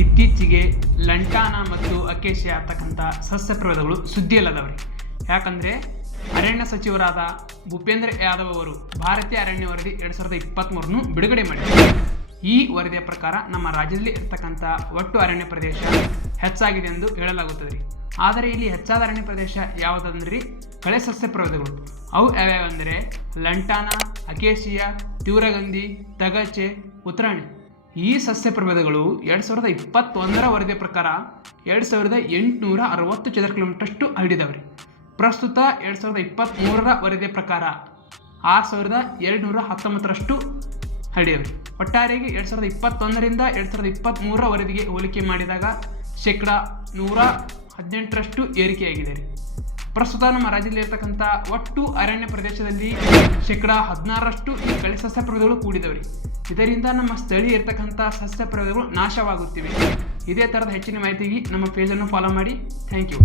ಇತ್ತೀಚೆಗೆ ಲಂಟಾನ ಮತ್ತು ಅಕೇಶಿಯ ಅಂತಕ್ಕಂಥ ಸಸ್ಯ ಪ್ರಭೇದಗಳು ಸುದ್ದಿಯಲ್ಲದವ್ರಿ ಯಾಕಂದರೆ ಅರಣ್ಯ ಸಚಿವರಾದ ಭೂಪೇಂದ್ರ ಯಾದವ್ ಅವರು ಭಾರತೀಯ ಅರಣ್ಯ ವರದಿ ಎರಡು ಸಾವಿರದ ಇಪ್ಪತ್ತ್ಮೂರನ್ನು ಬಿಡುಗಡೆ ಮಾಡಿದ್ದಾರೆ. ಈ ವರದಿಯ ಪ್ರಕಾರ ನಮ್ಮ ರಾಜ್ಯದಲ್ಲಿ ಇರ್ತಕ್ಕಂಥ ಒಟ್ಟು ಅರಣ್ಯ ಪ್ರದೇಶ ಹೆಚ್ಚಾಗಿದೆ ಎಂದು ಹೇಳಲಾಗುತ್ತದೆ. ಆದರೆ ಇಲ್ಲಿ ಹೆಚ್ಚಾದ ಅರಣ್ಯ ಪ್ರದೇಶ ಯಾವುದಂದ್ರಿ? ಕಳೆ ಸಸ್ಯ ಪ್ರಭೇದಗಳು ಅವು ಯಾವ್ಯಾವಂದರೆ ಲಂಟಾನ, ಅಕೇಶಿಯ, ತೀವ್ರಗಂಧಿ, ತಗಚೆ ಉತ್ತರಾಣಿ ಈ ಸಸ್ಯ ಪ್ರಭೇದಗಳು ಎರಡು ಸಾವಿರದ ಇಪ್ಪತ್ತೊಂದರ ವರದಿಯ ಪ್ರಕಾರ ಎರಡು ಸಾವಿರದ ಎಂಟುನೂರ ಅರವತ್ತು ಚದರ ಕಿಲೋಮೀಟರ್ಷ್ಟು ರೀ ಪ್ರಸ್ತುತ ಎರಡು ಸಾವಿರದ ಇಪ್ಪತ್ತ್ಮೂರರ ವರದಿಯ ಪ್ರಕಾರ ಆರು ಸಾವಿರದ ಎರಡುನೂರ ಹತ್ತೊಂಬತ್ತರಷ್ಟು ಹರಡಿಯವ್ರಿ ಒಟ್ಟಾರೆಯಾಗಿ ಎರಡು ಸಾವಿರದ ಇಪ್ಪತ್ತೊಂದರಿಂದ ಎರಡು ಸಾವಿರದ ಇಪ್ಪತ್ತ್ಮೂರರ ವರದಿಗೆ ಹೋಲಿಕೆ ಮಾಡಿದಾಗ ಶೇಕಡ ನೂರ ಹದಿನೆಂಟರಷ್ಟು ಏರಿಕೆಯಾಗಿದೆ ರೀ ಪ್ರಸ್ತುತ ನಮ್ಮ ರಾಜ್ಯದಲ್ಲಿ ಇರತಕ್ಕಂಥ ಒಟ್ಟು ಅರಣ್ಯ ಪ್ರದೇಶದಲ್ಲಿ ಶೇಕಡ ಹದಿನಾರರಷ್ಟು ಈ ಕಳೆ ಸಸ್ಯ ಪ್ರಭೇದಗಳು ರೀ ಇದರಿಂದ ನಮ್ಮ ಸ್ಥಳೀಯ ಇರತಕ್ಕಂಥ ಸಸ್ಯ ಪ್ರಭೇದಗಳು ನಾಶವಾಗುತ್ತಿವೆ. ಇದೇ ಥರದ ಹೆಚ್ಚಿನ ಮಾಹಿತಿಗೆ ನಮ್ಮ ಪೇಜನ್ನು ಫಾಲೋ ಮಾಡಿ. Thank you